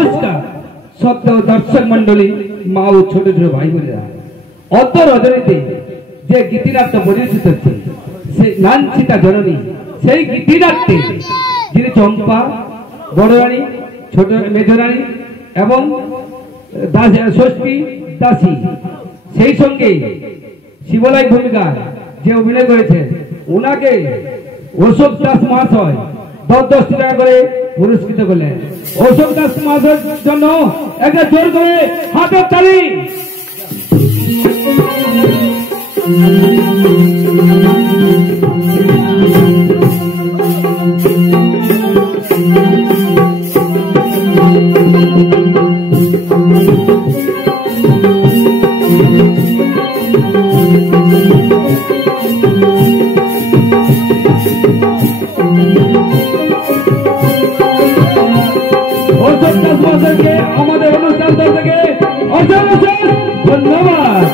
নমস্কার সত্য দর্শক মন্ডলী মা ও ছোট ছোট ভাই বোনেরা অত রজনীতে যে গীতিনাট্য পরিবেশিত হচ্ছে সেই লাঞ্ছিতা জননী সেই গীতিনাট্যে যিনি চম্পা বড় রানী ছোট মেজরানী এবং ষষ্ঠী দাসী সেই সঙ্গে শিবলাই ভূমিকা যে অভিনয় করেছে ওনাকে অশোক দাস মহাশয় 10 টাকা করে পুরস্কৃত করলেন। অশোক দাস মহাশয়ের জন্য একটা জোর করে হাতের তালি। আমাদের অনুষ্ঠান থেকে ধন্যবাদ।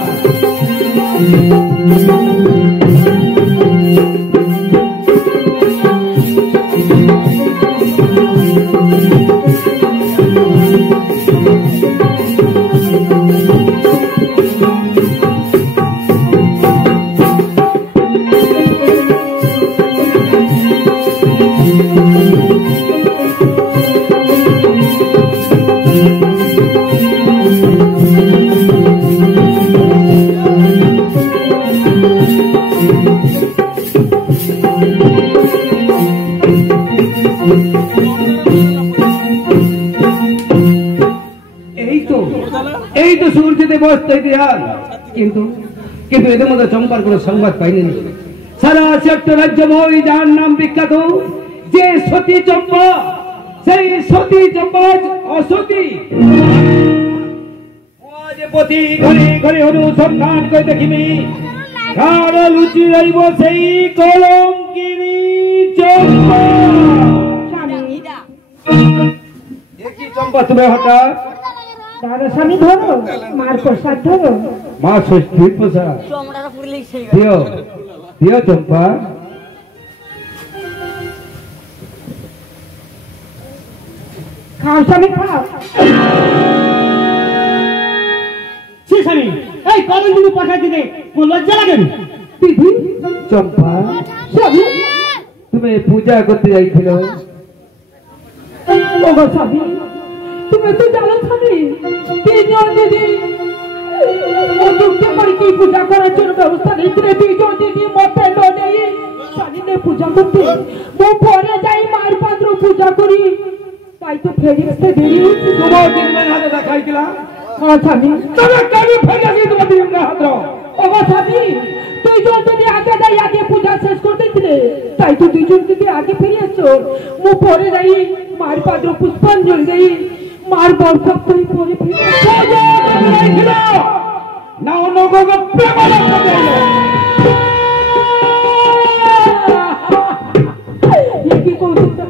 এই তো সূর্যতে বসতে ইতিহাস, কিন্তু কিন্তু এদের মধ্যে চম্পার কোন সংবাদ পাইনি। সারা ছোট্ট রাজ্য বই যার নাম বিখ্যাত যে সতী চম্পা, সেই সতী চম্পা অসতী প্রতি ঘরে ঘরে অনুসন্ধান করে দেখিবি কার লুচি রইব সেই কলঙ্কিনী চম্পা। চম্পা তুমি হঠাৎ স্বামী ধরো, মার প্রসাদ ধরো, মা ষষ্ঠীর প্রসাদ দিও দিও চম্পা। খাও স্বামী খাও। স্বামী এই কদিন তুমি পাঠা দিতে লজ্জা লাগে? দিদি চম্পা স্বামী তুমি পূজা করতে যাইছিল। স্বামী তুমি তো জানো স্বামী তিনজন দিদি কি পূজা করার জন্য ব্যবস্থা নিয়েছিল। দুইজন দিদি মতে নেই স্বামীনে পূজা করতে, মু পরে যাই মার পাত্র পূজা করি, তাই তো ফেরি আসতে দেরি হচ্ছে। তোমার দিনের হাতে দেখাইছিলা? হ্যাঁ স্বামী। তবে কেন ফেরি আসি তোমার দিনের হাতে? স্বামী দুইজন দিদি আগে যাই আগে পূজা শেষ করে দিয়েছিলে, তাই তো দুইজন দিদি আগে ফিরে আসছো। মু পরে যাই মার পাত্র পুষ্পাঞ্জলি দেই, মার বর্ষক করে পরে ফিরে না অন্য প্রেম কি করছো?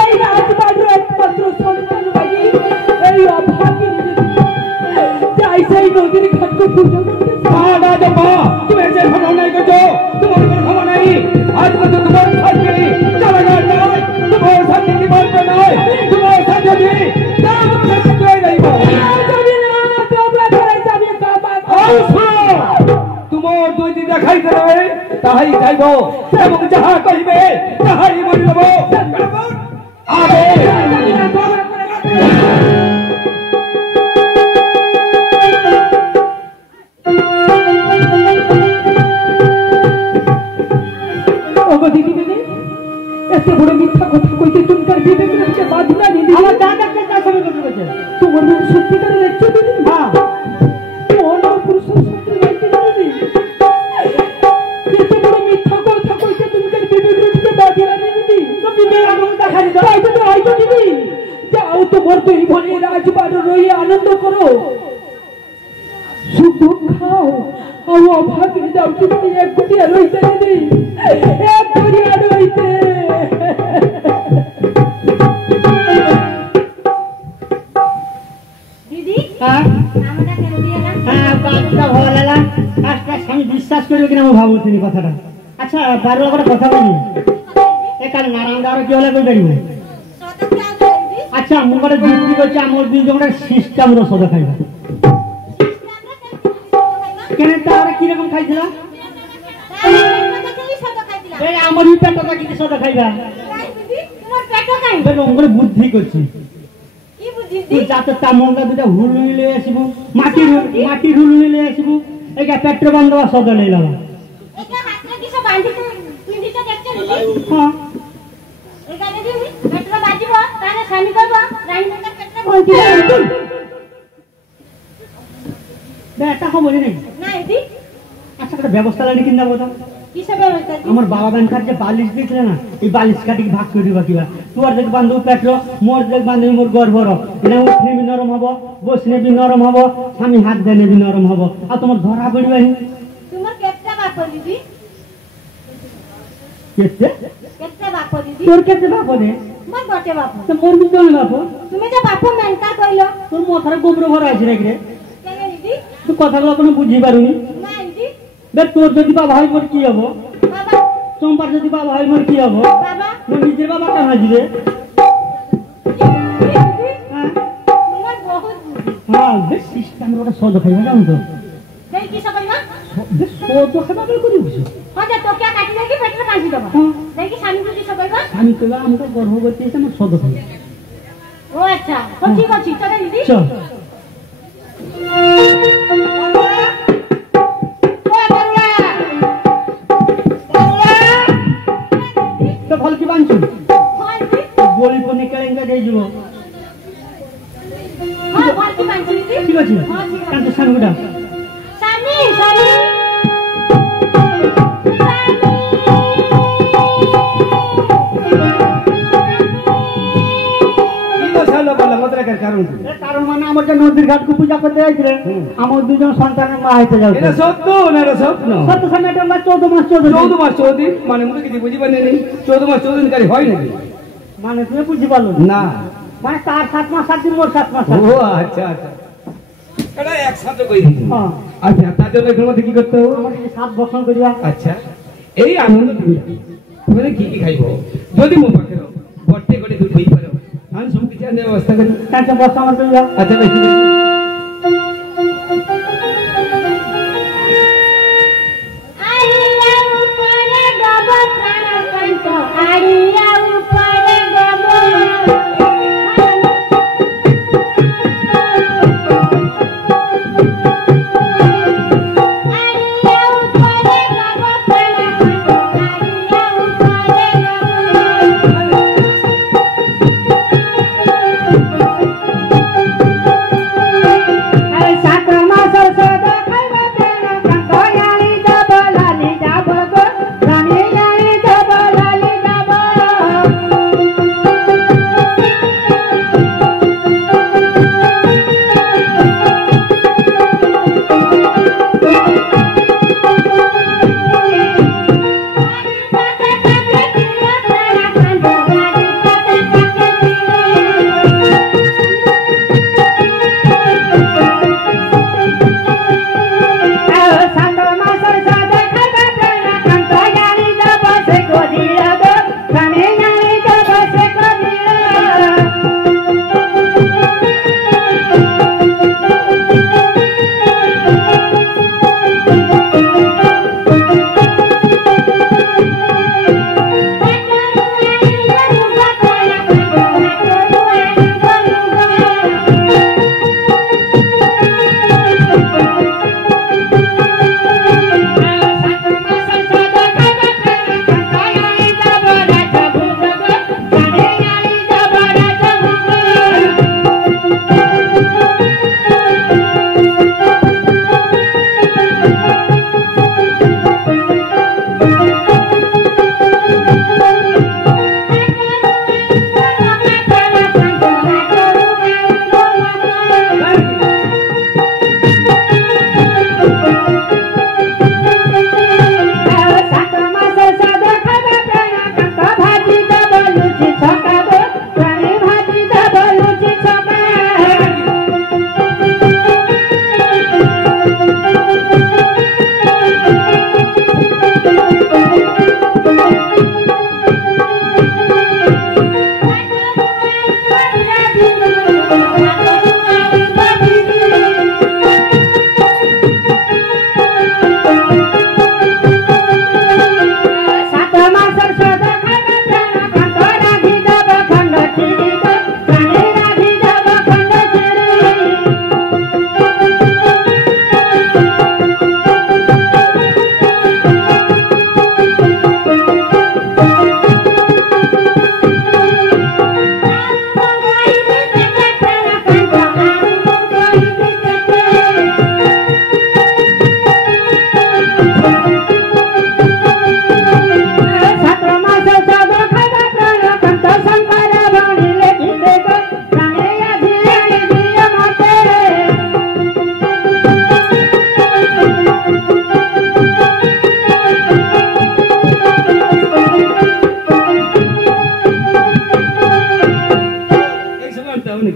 এই রাজবাড়ির একমাত্র সন্তান লাগি এই অভাগী যাই সেই নদীর ঘাটকে পুজো করতে। তুমি যে ক্ষমা নাই করছো, তোমার কোনো ক্ষমা নাই। আজ পর্যন্ত তোমার শান্তি চালাগার নয়, তোমার শান্তি দিবার নয়, তোমার শান্তি তোমার দুই দিন দেখাইতে নয় তাহাই খাইব এবং যাহা কহিবে তাহাই বলিব। দিদি দিদি এত বড় মিথ্যা কথা কইতে তুমকার বিবেককে বাধা দিদি। আমার দাদাকে কাজ করে করতে তোমার নাম সত্যিকারের দেখছো দিদি? হ্যাঁ তোমার নাম পুরুষের সত্যি দেখছো দিদি। এত বড় মিথ্যা কথা কইতে তুমকার বিবেককে বাধা দিদি। তো বিবেক আগুন দেখা দিও। তাই তো আইতো দিদি, যাও তোমার দুই বোনে রাজবাড়ি রইয়ে আনন্দ করো, সুখ দুঃখ খাও। ও অভাগী যাও তুমি এক গুটিয়া রইতে দিদি, এক গুটিয়া রইতে। আমি বিশ্বাস করি কিনা আমি ভাবুছি কথাটা। আচ্ছা বারবার করে কথা বলি এখানে নারায়ণ দাঁড়ো কি হলে কই পারিব আচ্ছা মু গোটে যুক্তি করছি আমার দুই জনের সিস্টেম রসদ খাইবা কেন তারা কিরকম খাইছিল আমার পেটটা কি সদ খাইবা তোমার বুদ্ধি করছি যাতে তামলটা দুটা হুল নিলে আসবো মাটির হুল নিলে আসবো এই পেট্রো বান্ধব সদ নিলাম হ্যাঁ একটা খবর নেই আচ্ছা একটা ব্যবস্থা লাগে কিনা বোঝা আমার বাবা ব্যাংকার যে বালিশ দিয়েছিল না এই বালিশ কাটি ভাগ করে দিবা কিবা তোর দেখ বান্ধব পেট্রো মোর দেখ বান্ধবী মোর গর্ভর এটা উঠনে বি নরম হবো বসনে বি নরম হবো স্বামী হাত দেনে বি নরম হবো আর তোমার ধরা পড়বে তোর কেতে বাপ রে মোর কিন্তু বাপ তুমি যে বাপ মেনকা কইল তোর মাথার গোবর ভরা আছে নাকি রে তুই কথাগুলো কোনো বুঝি পারুনি দেখ তোর যদি বাবা হয় মোর কি হবো চম্পার যদি বাবা হয় মোর কি হবো মোর নিজের বাবা কেন আসবে হ্যাঁ বেশ সিস্টেম ওটা সদ খাইবা জানো তো আমি তো আমাকে গর্ভবতী এসে আমার সদ খাই ও আচ্ছা ঠিক আছে চলে দিদি চল ফল কি বানছু বলি পনে কেলেঙ্গা দিয়ে যাব ঠিক আছে কান্ত সানুটা সানি সানি কারণ মানে আমার যে নদীর ঘাটকে পূজা করতে যাইছিলে আমার দুজন সন্তানের মা হইতে যাও এটা সত্য না এটা স্বপ্ন সত্য সময় এটা 14 মাস 14 মাস 14 দিন মানে মুখে কিছু বুঝি পারি নি 14 মাস 14 দিন কারি হয় নাকি মানে তুমি বুঝি পারলো না মানে তার 7 মাস 7 দিন মোর 7 মাস ও আচ্ছা আচ্ছা এটা একসাথে কই দিই হ্যাঁ আচ্ছা তার জন্য এর মধ্যে কি করতে হবে আমার এই 7 বছর করিয়া আচ্ছা এই আনন্দ তুমি কি কি খাইবো যদি মো পাখে বটে করে দুধ খাই পারো আমি সব কিছু আনে ব্যবস্থা করি কাঁচা বছর আমার করিয়া আচ্ছা বেশি আড়িয়া উপরে গব প্রাণকান্ত আড়িয়া উপরে গব আড়িয়া উপরে গব প্রাণকান্ত আড়িয়া উপরে গব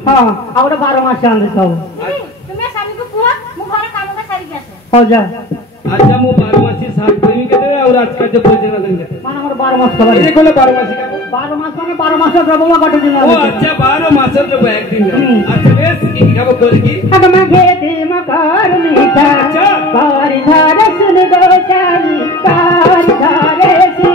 ହଁ ଆଉ ଗୋଟେ 12 ମାସ ଆଣିଲେ ସବୁ ତୁମେ ସ୍ୱାମୀକୁ କୁହ ମୁଁ ଘର କାମଟା ସାରିକି ଆସେ। ହଉ ଯା ଆଚ୍ଛା ମୁଁ 12 ମାସି ସାର କରିବି କେତେ ଆଉ ରାଜକାର୍ଯ୍ୟ ପଇସା ଦେବି କେତେ ମାନେ ଆମର 12 ମାସ ଖବର এই কোলে 12 মাসি কাম 12 মাস মানে 12 মাস প্রবল কত দিন ও আচ্ছা 12 মাসের জব একদিন আচ্ছা বেশ কি খাব করি কি अब माघे दिम कर मीठा बारी धारे सुन गोचारी बारी धारे सी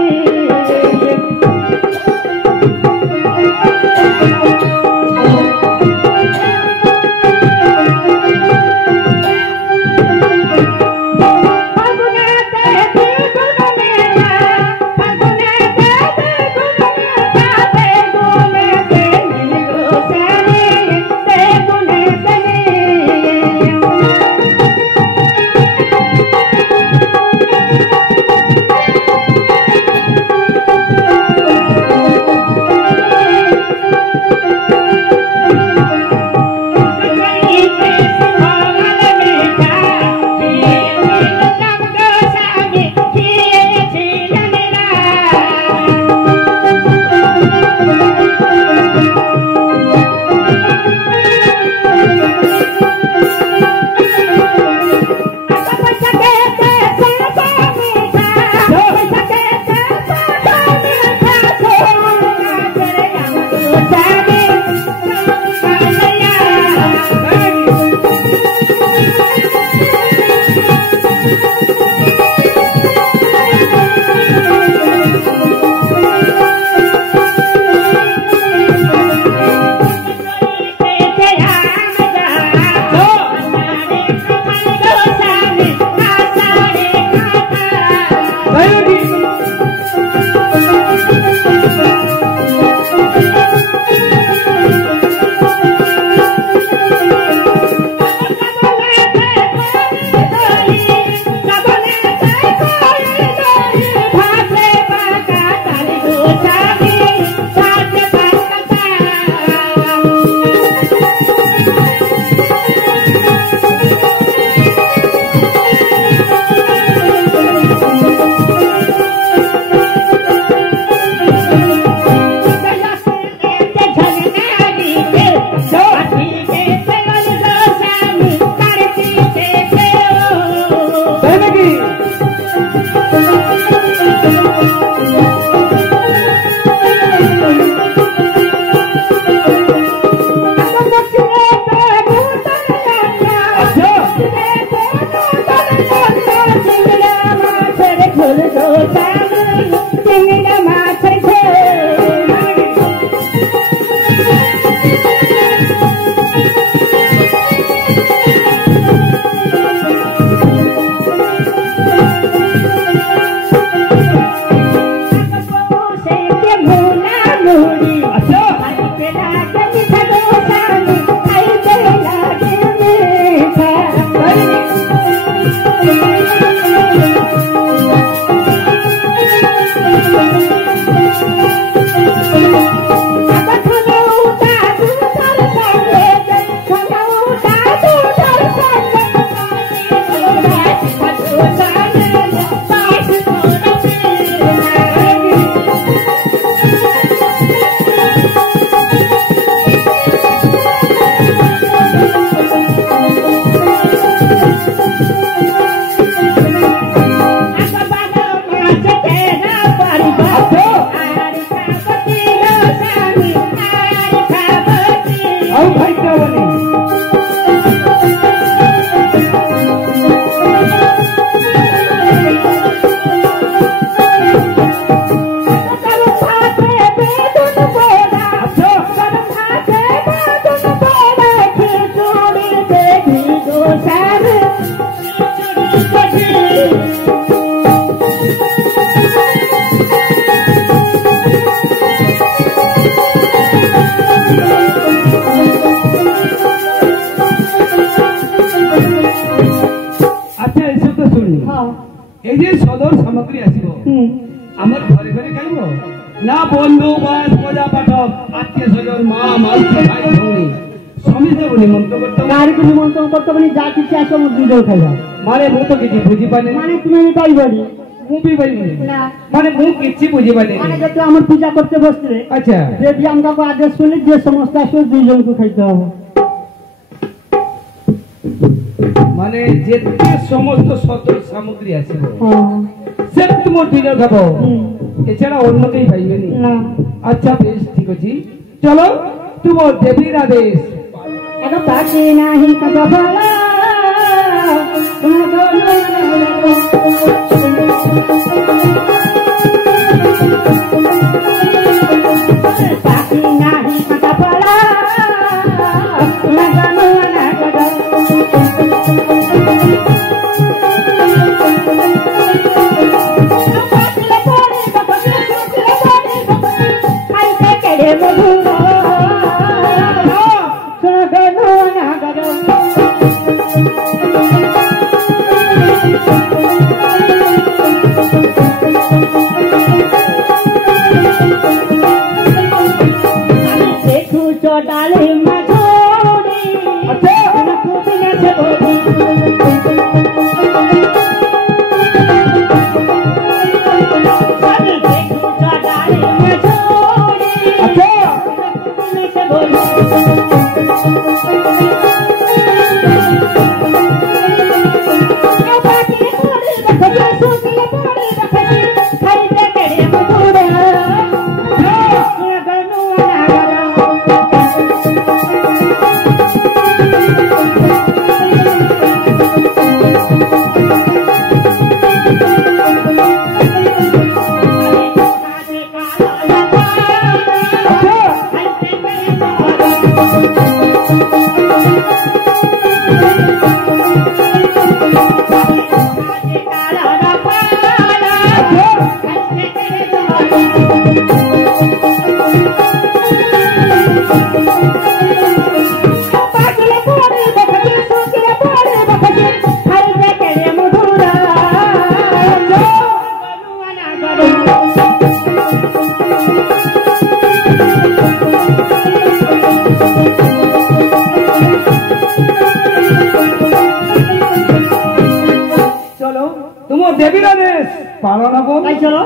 এই যে সদর সামগ্রী আসিব আমার ঘরে ঘরে খাইব না বন্ধু বাস প্রজা পাঠক আত্মীয় স্বজন মা মাউসী ভাই ভৌণী সমিতি নিমন্ত্রণ করতে কারকে নিমন্ত্রণ করতে বলি যা কিছু আসো দুজন খাইবা মানে মু তো কিছু বুঝি পাইনি মানে তুমি পাইবনি ମୁଁ ବି ପାରିବିନି ନା ମାନେ ମୁଁ କିଛି ବୁଝିପାରିନି মানে যেহেতু আমার পূজা করতে বসলে আচ্ছা দেবী আমাকে আদেশ করলে যে সমস্ত আসবে দুইজনকে খাইতে হবে মানে যেতে সমস্ত সদর সামগ্রী আছে হ্যাঁ। সে তোমার দুইজন খাবো হুম। এছাড়া অন্য কেউ পাইবেনি না আচ্ছা বেশ ঠিক আছে চলো তোমার দেবীর আদেশ এটা পাখি নাহি কথা বলা পাখি নাহি কথা বলা डाले मझोड़ी দেবীর আদেশ পালন হবো তাই চলো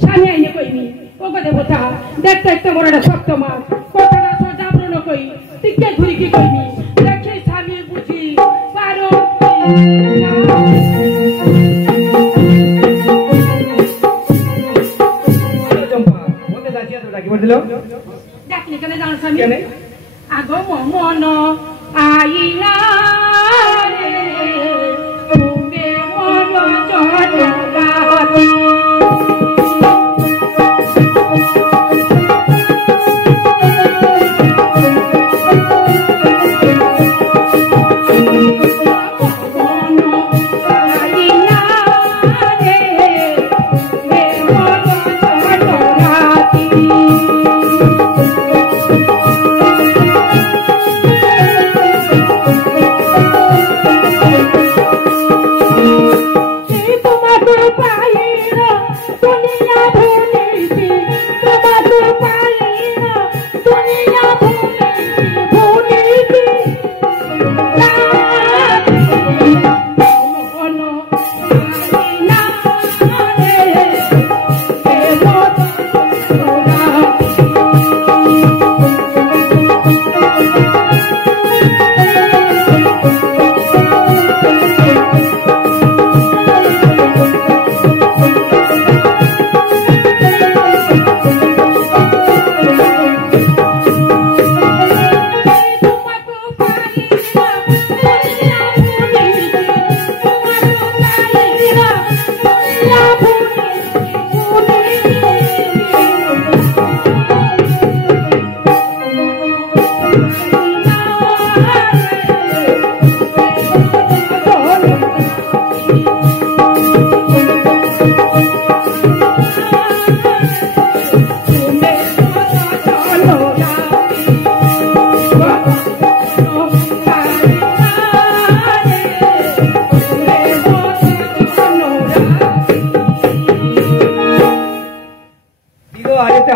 স্বামী আইনে কইনি ও কথা কথা দেখতে দেখতে মোর একটা শক্ত মাছ কথাটা সোজা ব্রণ কই টিকে ঘুরি কি কইনি দেখে স্বামী বুঝি পারো চম্পা বলতে দাঁড়িয়ে তো ডাকি বলে দিল ডাকলি কেন জানো স্বামী কেন আগো মন আইনা রে তুমি মন চটগাতি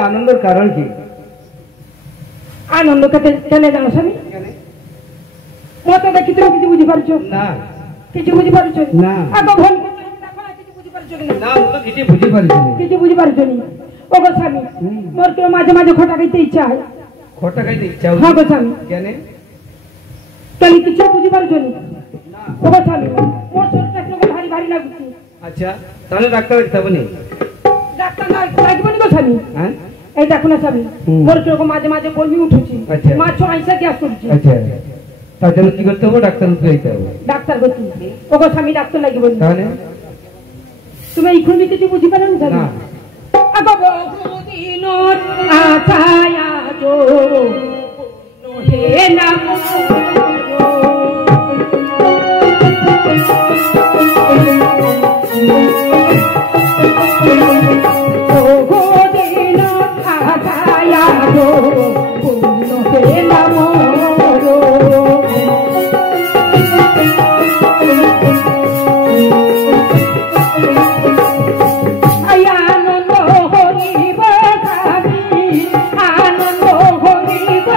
আনন্দের কারণ কি আনন্দ কেন জানো স্বামী মতো দেখি তুমি কিছু বুঝি পারছো না কিছু বুঝি পারছো না আগো ভুল কিছু বুঝি পারছো না না তো কিছু বুঝি পারছি কিছু বুঝি পারছো না ও গো স্বামী মোর কেউ মাঝে মাঝে খটা খাইতে ইচ্ছা হয় খটা খাইতে ইচ্ছা হ্যাঁ গো স্বামী কেন কেন কিছু বুঝি পারছো না ও গো স্বামী মোর শরীরটা কেমন ভারী ভারী লাগছে আচ্ছা তাহলে ডাক্তার দেখাবো নি ডাক্তার লাগবে না গো স্বামী হ্যাঁ এই দেখো না স্বামী মোর কেউ মাঝে মাঝে বমি উঠেছি আচ্ছা। মাছ আইসা গ্যাস করছি আচ্ছা তার জন্য কি করতে হবে ডাক্তার উঠে যেতে হবে ডাক্তার করছি ও গো স্বামী ডাক্তার লাগবে না তাহলে তুমি এই খুনি কিছু বুঝি পারো না স্বামী না আগো বহুদিনর আশায়া জো হে নাম বহুদিনর আশায়া জো হে নাম আনন্দ হরিব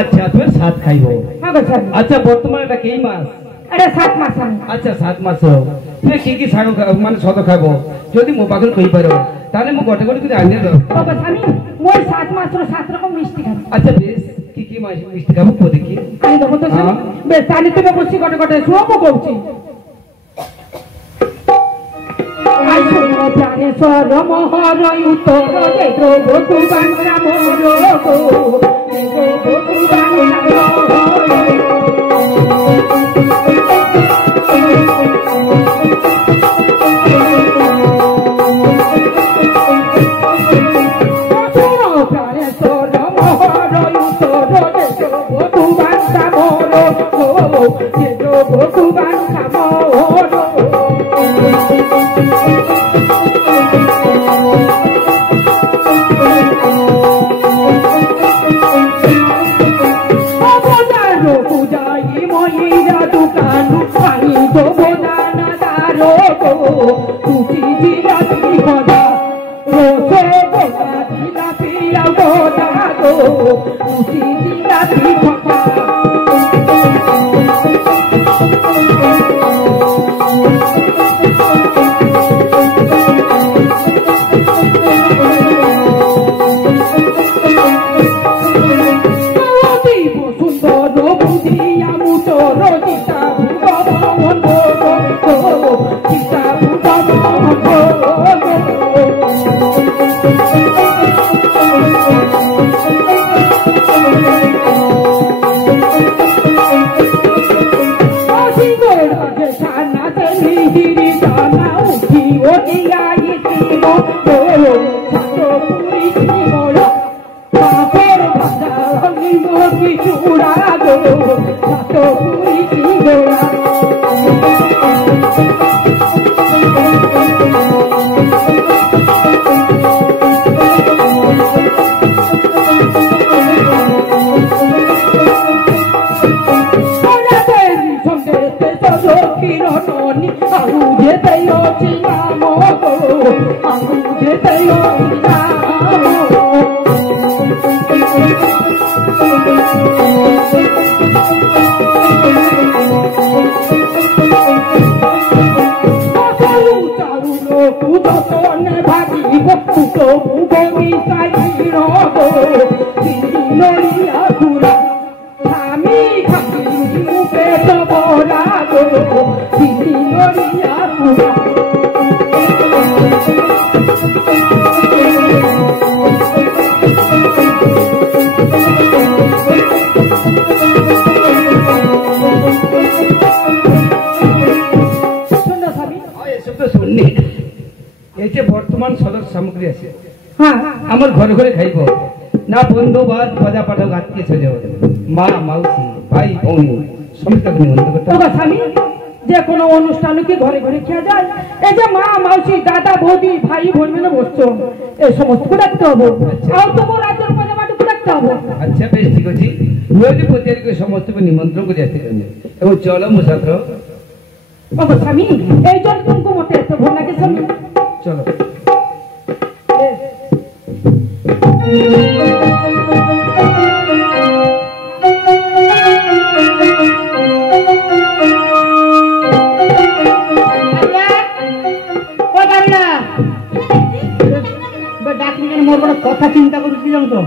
আচ্ছা তুমি সাত খাইব। আচ্ছা বর্তমানে এটা কি মাস? এটা 7 মাস। আচ্ছা 7 মাস তুমি কি কি শাক মানে সদ খাইব যদি মো পাখে কই পারো তাহলে মো গটে গটে করে আনি দাও। বাবা স্বামী মই 7 মাসর 7 রকম মিষ্টি খাই। আচ্ছা বেশ কি কি মিষ্টি খাবো কো দেখি আমি দেবো তো স্বামী। বেশ তাহলে তুমি বসি গটে গটে শুনবো কইছি। আই শুনো প্রাণেশ্বর মহর উত্তর দেব ভগবান রাম রো ভগবান রাম বর্তমান সদর সামগ্রী আছে আমার ঘরে ঘরে খাইব না বন্ধু বাদ বাজা পাঠক আত্মীয় স্বজন মা মাউসি ভাই বোন সমস্ত নিমন্ত্রণ করতে হবে। স্বামী যে কোনো অনুষ্ঠানে কি ঘরে ঘরে খেয়ে যায়? এই যে মা মাউসি দাদা বৌদি ভাই বোন মিলে বসছো এই সমস্ত রাখতে হবে আর তোমার রাজ্যের পয়সাটুকু রাখতে হবে। আচ্ছা বেশ ঠিক আছে রোজ প্রতিদিন সমস্ত নিমন্ত্রণ করে আসতে এবং চলো মুসাফর। বাবা স্বামী এই জন্য তোমাকে মতে এত ভালো লাগে স্বামী চলো। কথা চিন্তা করছি জানো তো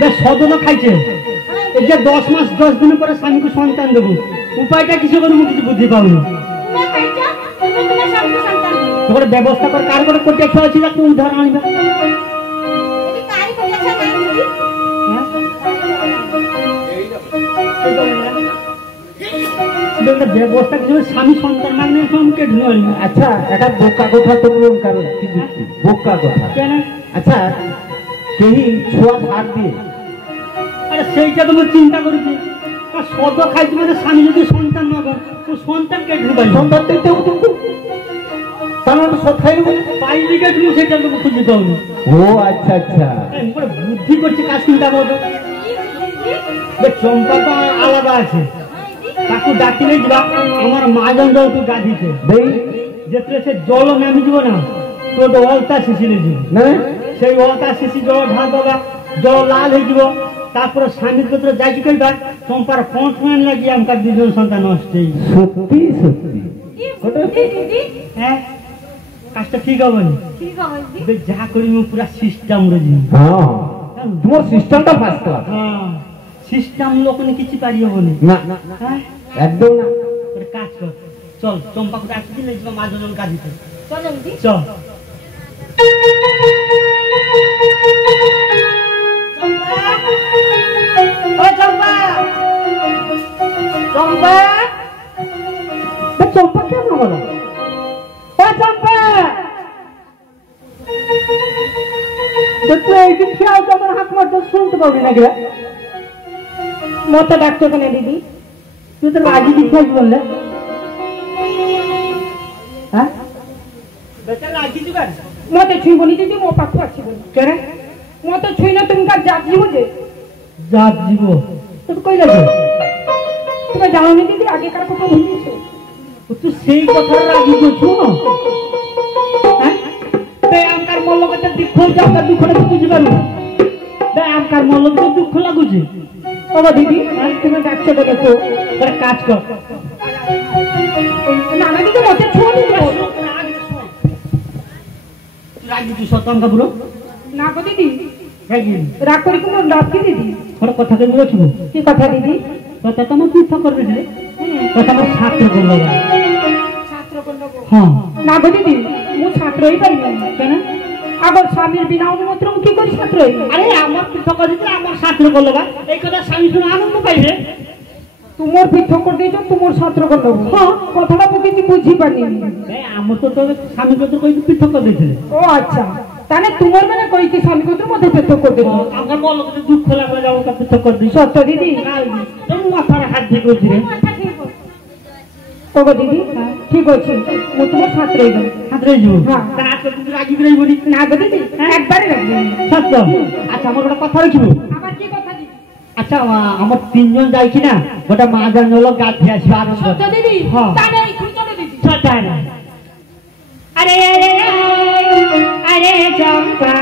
বেশ সদন খাইছে এই যে 10 মাস 10 দিন পরে স্বামীকে সন্তান দেবো উপায়টা কিছু করে কিছু বুদ্ধি পাবো তোর ব্যবস্থা কর কার করে করতে আছে তুই উদাহরণ আনবা ব্যবস্থা কিছু স্বামী সন্তান মানে কেটে ধরে। আচ্ছা এটা বোকা কথা তো কারণ কি বোকা কথা কেন? আচ্ছা কেহি ছোয়া ধার দিয়ে আরে সেইটা তোমার চিন্তা করেছি আমার সদ খাইতে মানে স্বামী যদি সন্তান না করে তো সন্তান কে ঢুকাই সন্তান দিতে হতো তাহলে তো সব খাইলে পাইলি কে ঢুকে সেটা তো খুঁজে পাবো। ও আচ্ছা আচ্ছা বুদ্ধি করছে কাজ চিন্তা করবো। চম্পা তো আলাদা আছে, তাকে ডাকিলে যা আমার মাজন যাও তুই গাধিতে যেতে সে জল নামি দিব না তো তো অলতা শিশিরে দিব না, সেই অলতা শিশি জল ঢাল দেবা, জল লাল হয়ে যাব। তারপরে স্বামীর ভিতরে যাই কি করবা চম্পার কণ্ঠ লাগিয়ে আমার দুজন সন্তান নষ্ট। সত্যি সত্যি হ্যাঁ কাজটা ঠিক হবে না, যা করি পুরা সিস্টেম রয়েছে। তোমার সিস্টেমটা ফার্স্ট ক্লাস। হ্যাঁ সিস্টেম লোকনে কিছু পারি হবে না, একদম না। কাজ কর, চল চম্পাকে ডাকি দিলে মাঝজন কাজ দিতে চল। চম্পা কেমন বলো? চম্পা একদিন খেয়াল তো আমার হাত মারতে শুনতে পাবি না গেলা মতো ডাকতো কেন দিদি? তুই তো রাজি দিচ্ছিস বললে। হ্যাঁ মতে ছুঁইব নি দিদি, মো পাখু আছি বলি কেন মতো ছুঁই না তুমি কার জাত জীব যে জাত জীব তো কই লাগে তুমি জানো নি দিদি আগেকার কথা ভুলিয়েছো? তুই সেই কথা রাজি করছো হ্যাঁ? আমকার মল্লকে দুঃখ যাওয়ার দুঃখটা তো বুঝতে পারবো না। আমকার মল্লকে দুঃখ লাগুছে বাবা দিদি তুমি ডাকছো তো দেখো কাজ কর না না দিদি মতে ছুঁই নি রাজি তুই সতঙ্কা বুড়ো না গো দিদি রাজি রাগ করি কোনো লাভ কি দিদি? ওর কথা তো বুঝেছিল কি কথা দিদি? কথা তো আমার পৃথক করবে দিলে কথা আমার ছাত্র করলো ছাত্র করলো হ্যাঁ না গো দিদি মু ছাত্রই পাইনি কেন আবার স্বামীর বিনা অনুমোদন কি করি ছাত্রই? আরে আমার পৃথক করে দিলে আমার ছাত্র করলো এই কথা স্বামী শুনে আনন্দ পাইবে। তোমার পৃথক করে দিয়েছ তোমার ছাত্র করলো হ্যাঁ কথাটা কিছু বুঝি পারিনি। আমার তো তোর স্বামী কত কই পৃথক করে দিয়েছে। ও আচ্ছা তাহলে তোমার মানে কই কি স্বামী কত মধ্যে পৃথক করে দিল? আমার বলো কত দুঃখ লাগলে যাবো তা পৃথক করে দিই। সত্য দিদি তোর মাথার হাত দিয়ে কইছি রে ওগো দিদি ঠিক আছে মু তোমার ছাত্রই বলি। ছাত্রই যাবো হ্যাঁ তা আজকে তুমি রাজি করে বলি না গো দিদি একবারে রাখবি সত্য। আচ্ছা আমার একটা কথা রাখিব। আবার কি কথা দিদি? আচ্ছা আমার তিনজন যাই কিনা ওটা মা জান হলো গাছ আসবে আর সত্য দিদি হ্যাঁ তাহলে এই খুঁজে চলো দিদি। সত্য না আরে আরে আরে চম্পা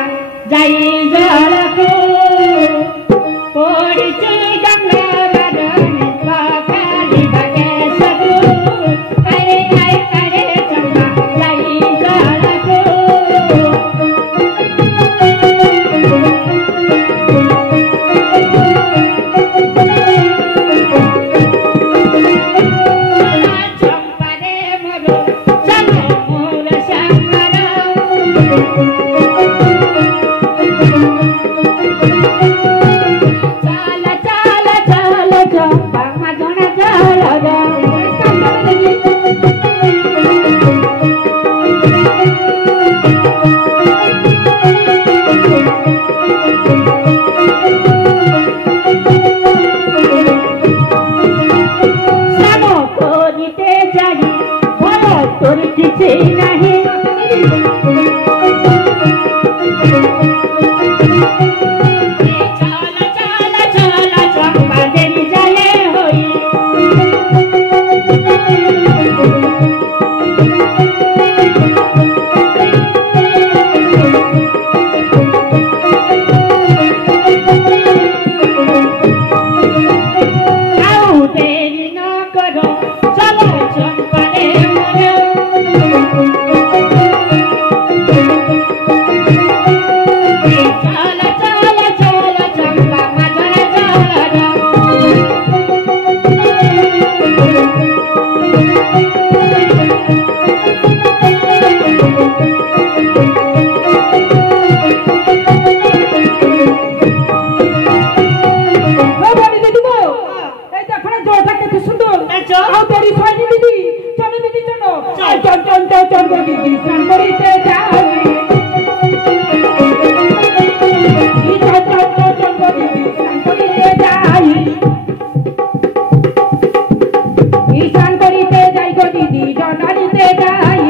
যাই জলকো পড়ছে গঙ্গা বাদনি পাখালি বাগে সদু আরে আরে আরে চম্পা যাই জলকো চম্পা রে মরো চলো মোর সামরা চালা চালা চালা চম্পা মাঝনা চালা সামো করিতে জানি ভয় তোর কিছু নাহি চালা চালা চালা চম্পা দেরি জালে হই আউ দেরি না করো চলো চম্পা রে মরো চালা চালা চালা চম্পা মাঝনা চালা ও বলি দিদি গো এই দেখো না জলটা কত সুন্দর আও দেরি হয়নি দিদি চলো দিদি চলো চল চল চল চল গো দিদি স্নান করিতে যাই চল চল চল চল গো দিদি স্নান করিতে যাই জনানিতে যাই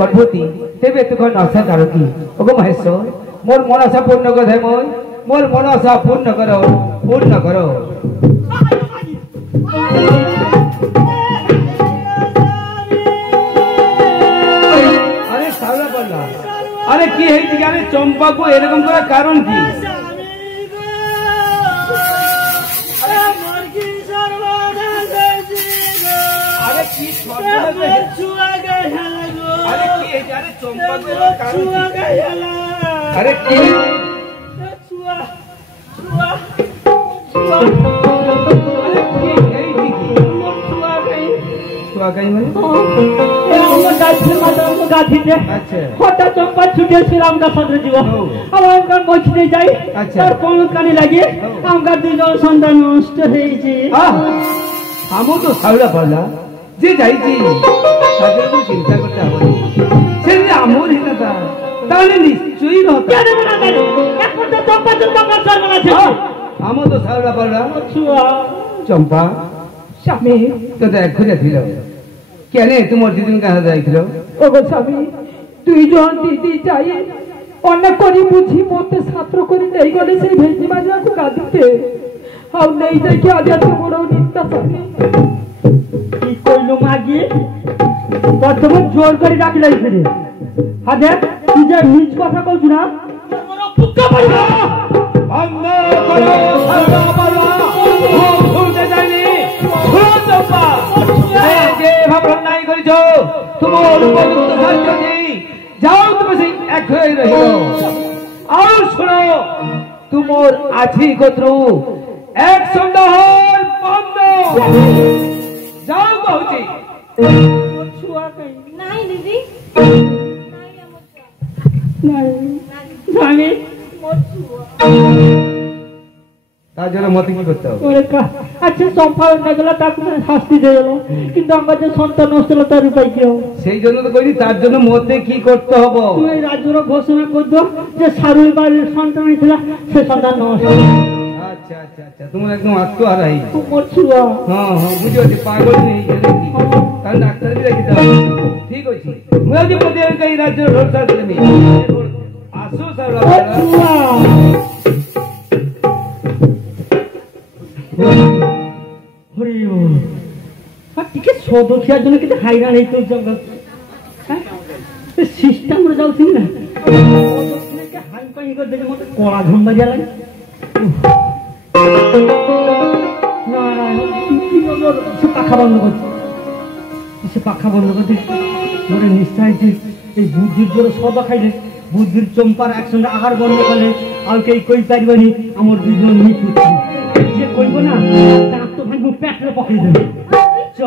गर्भवती तेबे तुक नशा करती ओगो महेश्वर मोर मनसा पूर्ण कर मोर मनसा पूर्ण करो पूर्ण करो अरे सावला बोला अरे की है अरे चंपा को एरकम करा कारण की अरे की अरे হঠাৎ চম্পা ছুটেছিল আমার সাথে জীব আমার মসজিদে যাই তার পৌঁছানি লাগে আমার দুজন সন্তান নষ্ট হয়েছে আমি তো সাউলা পালা যে যাইছি তাদের কোনো চিন্তা করতে হবে সেদিন আমর হিনাতা তাহলে নিশ্চয়ই নতা আমি তো সাউলা পালা চম্পা স্বামী তো দেখ খুঁজে ছিল কেন তোমার দিদিন কাছে যাইছিল ওগো স্বামী দুইজন দিদি যাই অনেক করে বুঝি মতে ছাত্র করে নেই গলে সেই ভেজি মাঝরাকে কাঁদিতে আর নেই দেখি আজ এত বড় নিত্যা স্বামী কি কইলো মাগি প্রথমে জোর করে রাখলে এখানে আদে তুই যে মিছ কথা কইছ না পুক্কা পাইবা বন্ধ করো সাউলা পালা ভুলতে যাইনি ভুল চম্পা যে ভাবনা নাই করিছো তোমার উপযুক্ত সাহায্য নেই যাও তুমি সেই এক হয়ে রহিল আর শোনো তোমার আছি গোত্র এক সন্দেহর বন্ধ যাও কହୁছি ছুয়া কই নাই দিদি নাই আমার নাই জানি মোর ছুয়া তার জন্য মতে কি করতে হবে ওরে কা আচ্ছা সম্পাদন না গেল তাকে শাস্তি দিয়ে গেল কিন্তু আমার যে সন্তান নষ্ট হলো তার উপায় কি হবে সেই জন্য তো কইনি তার জন্য মতে কি করতে হবে তুমি রাজ্যর ঘোষণা করছো যে সারুই বাড়ির সন্তান ছিল সে সন্তান নষ্ট আচ্ছা আচ্ছা আচ্ছা তোমার একদম আত্মহারাই মোর ছুয়া হ্যাঁ হ্যাঁ বুঝেছি পাগল নেই তাহলে ডাক্তার भी রাখি দাও ঠিক আছে মুজি মধ্যে কই রাজ্য রোডসার তুমি আসো সারা ছুয়া হরি ও আর টিকে সদস্যার জন্য কিন্তু হাইরান এই তো জঙ্গল হ্যাঁ সিস্টেম রে যাওছি না সদস্যকে হাই পাই করে দেখে মতে কড়া ঘুম বাজা লাগে না সে পাখা বন্ধ করছে সে পাখা বন্ধ করতে ধরে নিশ্চয় যে এই বুদ্ধির জোরে সদা খাইলে বুদ্ধির চম্পার একসঙ্গে আহার বন্ধ করলে আর কেউ কই পারবেনি আমার দুজন নিপুত যে কইব না তার তো ভাই পেটে পকাই দেবে চ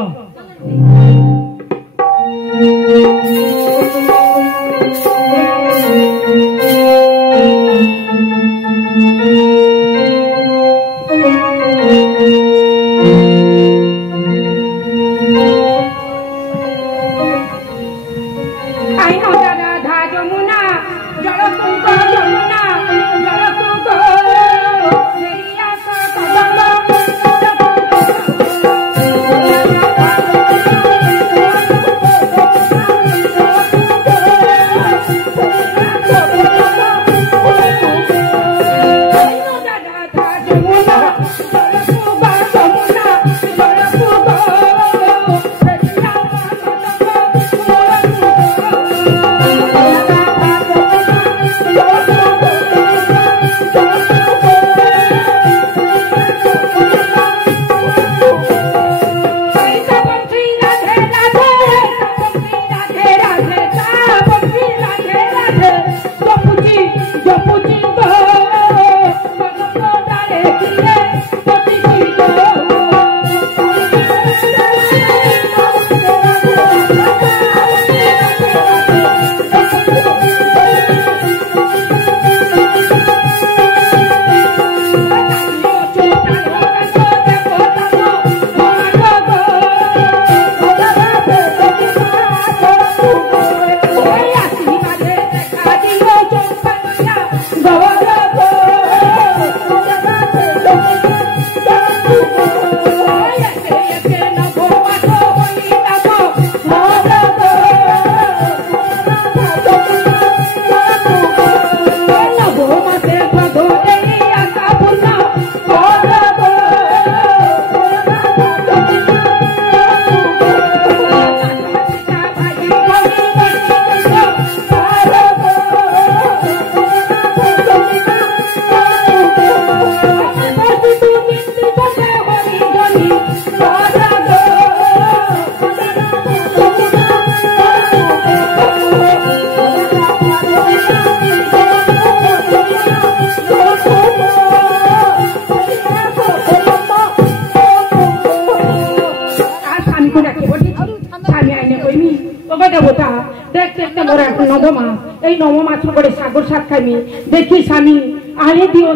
স্বামী ওগো দেবতা দেখতে দেখতে মোর এখন নবমাস এই নবমাস করে সাগর সাত খাইমি দেখি স্বামী আরে দিও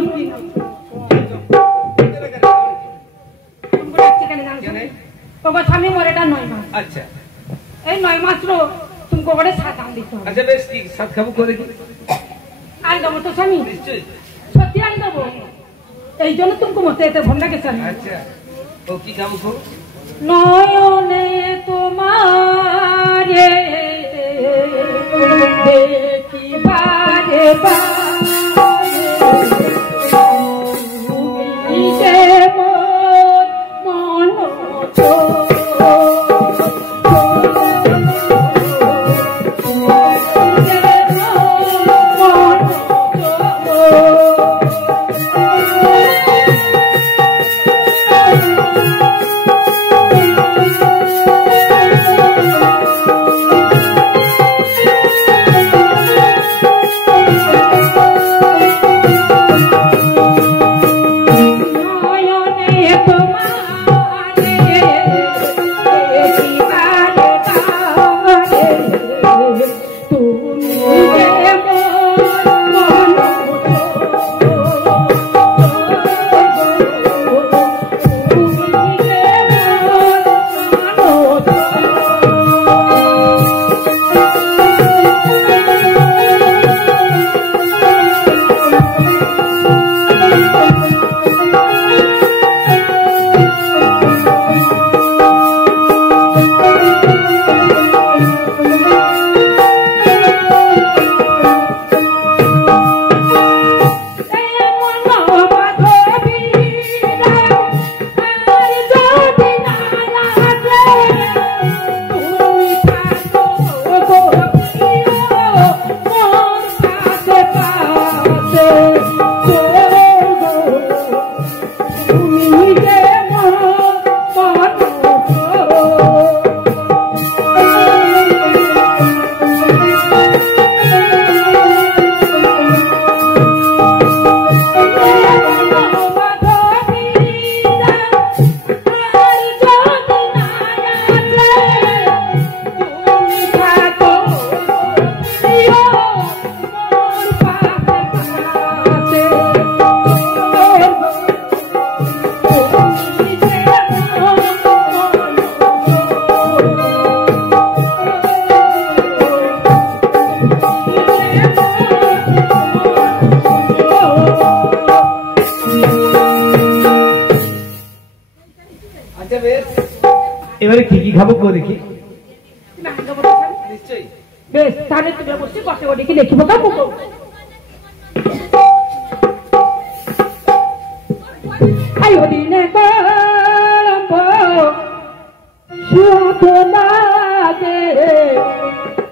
ওগো স্বামী মোর এটা 9 মাস আচ্ছা এই 9 মাস রো তুমি কোগড়ে সাত আন দিতে হবে আচ্ছা বেশ কি সাত খাবো করে কি আন দেবো তো স্বামী নিশ্চয়ই সত্যি আন দেবো এই জন্য তুমি মতে এতে ভন্ডা কে স্বামী আচ্ছা ও কি খাবো খাবো নয়নে তোমারে দেখি বারে বারে মন এবারে কি কি খাবো কো দেখি নিশ্চয়ই বেশ তাহলে তুমি বসে বসে ওদিকে দেখিব কাকু আয়ো দিনে কলম্ব সুখ লাগে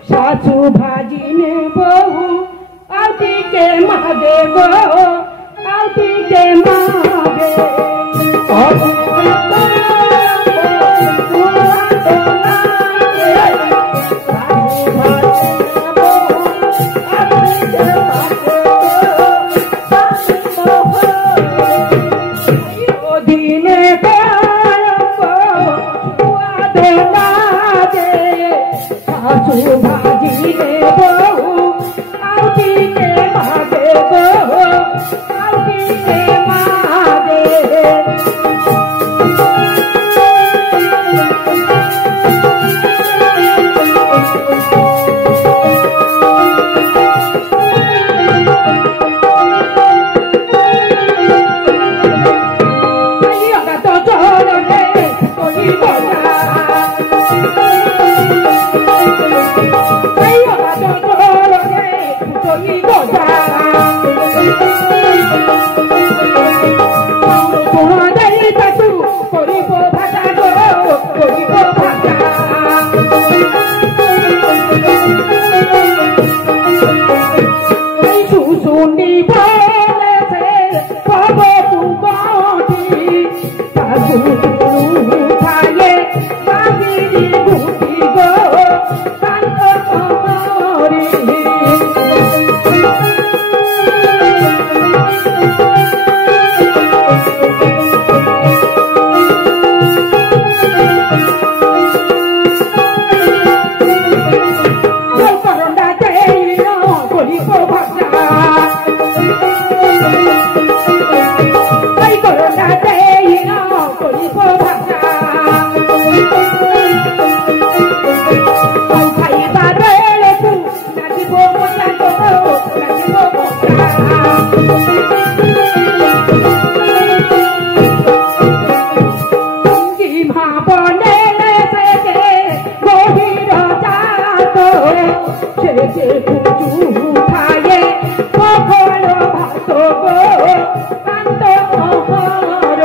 শাশু ভাজিনে বহু আউটিকে মাগে গো আউটিকে মাগে যে পুজু খায়ে পখল ভাত গো কান্ত মহর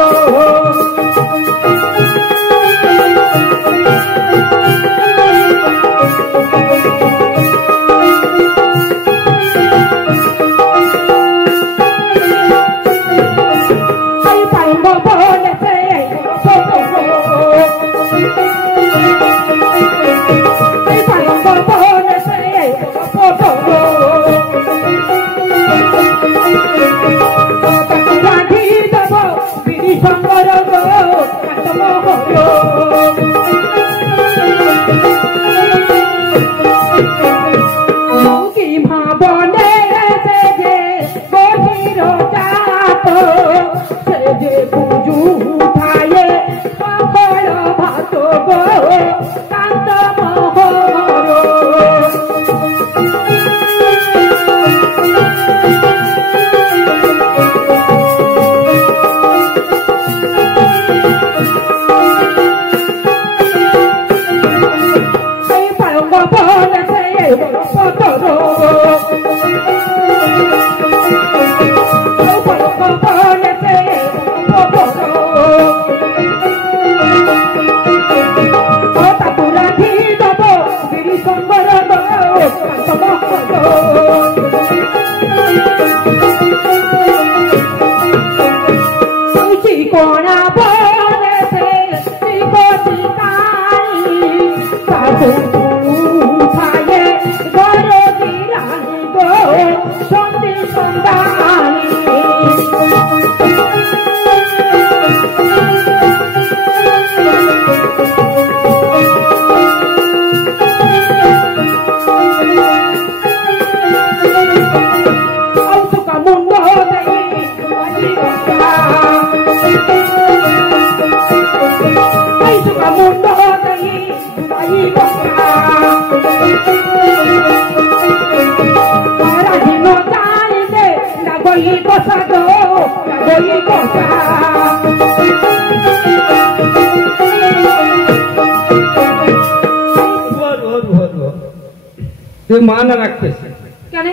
তুই মা না রাখতেছে কেন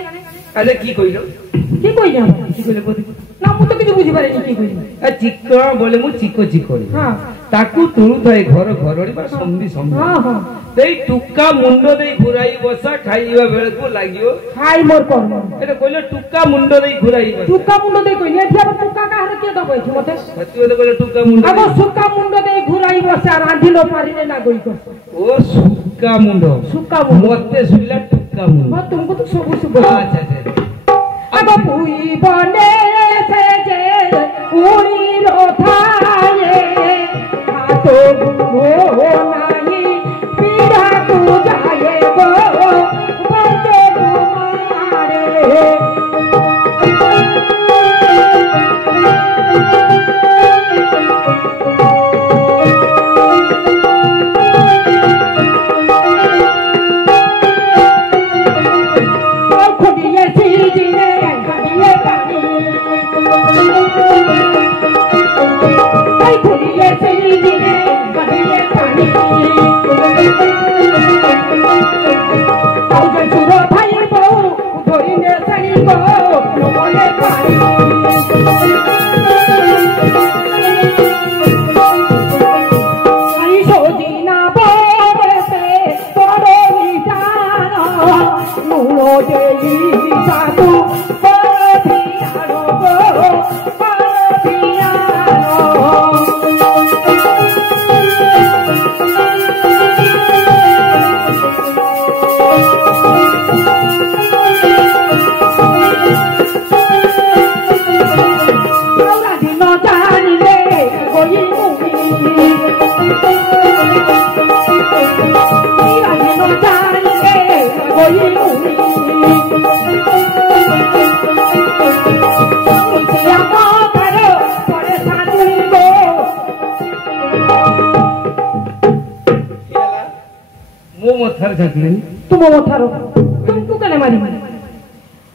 আরে কি কইলো কি কইলাম কি কইলে বলি না মু তো কিছু বুঝি পারিনি কি কইলি চিক্ক বলে মু চিক্ক চিক্করি হ্যাঁ তাকু তুলু থাই ঘর ঘরড়ি বা সম্বি সম্বি হ্যাঁ হ্যাঁ দেই টুকা মুন্ড দেই ঘুরাই বসা খাইবা বেলকু লাগিও খাই মোর কর্ম এটা কইলো টুকা মুন্ড দেই ঘুরাই বসা টুকা মুন্ড দেই কইনি এটি আবার টুকা কাহার কে দব এটি মতে সত্যি কথা কইলো টুকা মুন্ড আগো সুকা মুন্ড দেই ঘুরাই বসা রাঁধিলো পারিনে না গই কস ও সুকা মুন্ড সুকা মুন্ড মতে শুইলা টুকা মুন্ড মা তুমি তো সবু সবু আচ্ছা আচ্ছা আগো পুই বনে সে যে উড়ি রথায়ে হাতো গুলো নাই পিড়া তু যায় গো বন্দে কুমারে খুঁড়িয়ে সিজিনে গাড়িয়ে পানি খুঁড়িয়ে সিজিনে গাড়িয়ে পানি সুর ভাই বউ ধরিনে সারিব মনে পানি সজিনা বরেছে তরণি জান নুনো দেই সাধু পিয়ানো গো পিয়ানো দিন জানিলে গই মুনি দিন জানিলে গই মুনি মো মথার থাকলেন তুমি মথার তুমি কেন মারি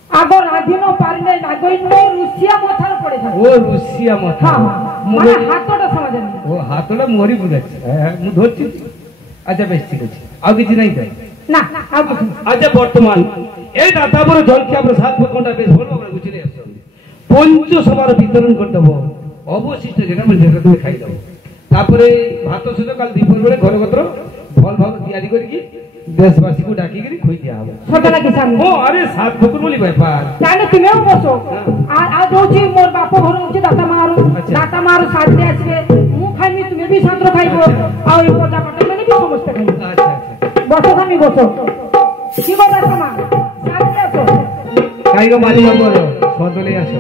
আগো রাধিনো পারিলে নাগই নই রুসিয়া মথার পড়ে থাকে ও রুসিয়া মথা হ্যাঁ মানে হাতটা সমাজ ও হাতটা মরি বুঝাচ্ছে হ্যাঁ মু ধরছি আচ্ছা বেশ ঠিক আছে আর কিছু নাই তাই না আর কিছু না। আচ্ছা বর্তমান এই দাতাপুর জলকে আমরা 7 ঘন্টা বেশ ভালো করে গুছিয়ে আসছো পঞ্চসভার বিতরণ করে দেবো অবশিষ্ট যেটা মানে যেটা তুমি খাই দাও তারপরে ভাত সহিত কাল দুপুর বেড়ে ঘরে কত ভাল ভাল তৈরি করি কি দেশবাসীকে ডাকি করে খুঁই দিয়া হবে সকালে কি সামনে ও আরে 7 বকুর বলি ব্যাপার তাহলে তুমিও বসো আর আজ হচ্ছে মোর বাপ ঘর হচ্ছে দাতা মারু সাজতে আসবে মু খাইমি তুমি বি সাঁতর খাইব আর এই পচা পাটা মানে কি সমস্ত খাইব আচ্ছা আচ্ছা বসো তুমি বসো কি কথা তোমা সাজতে আসো কাই গো মালিক বাবুর সদলে আসো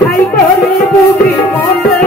I got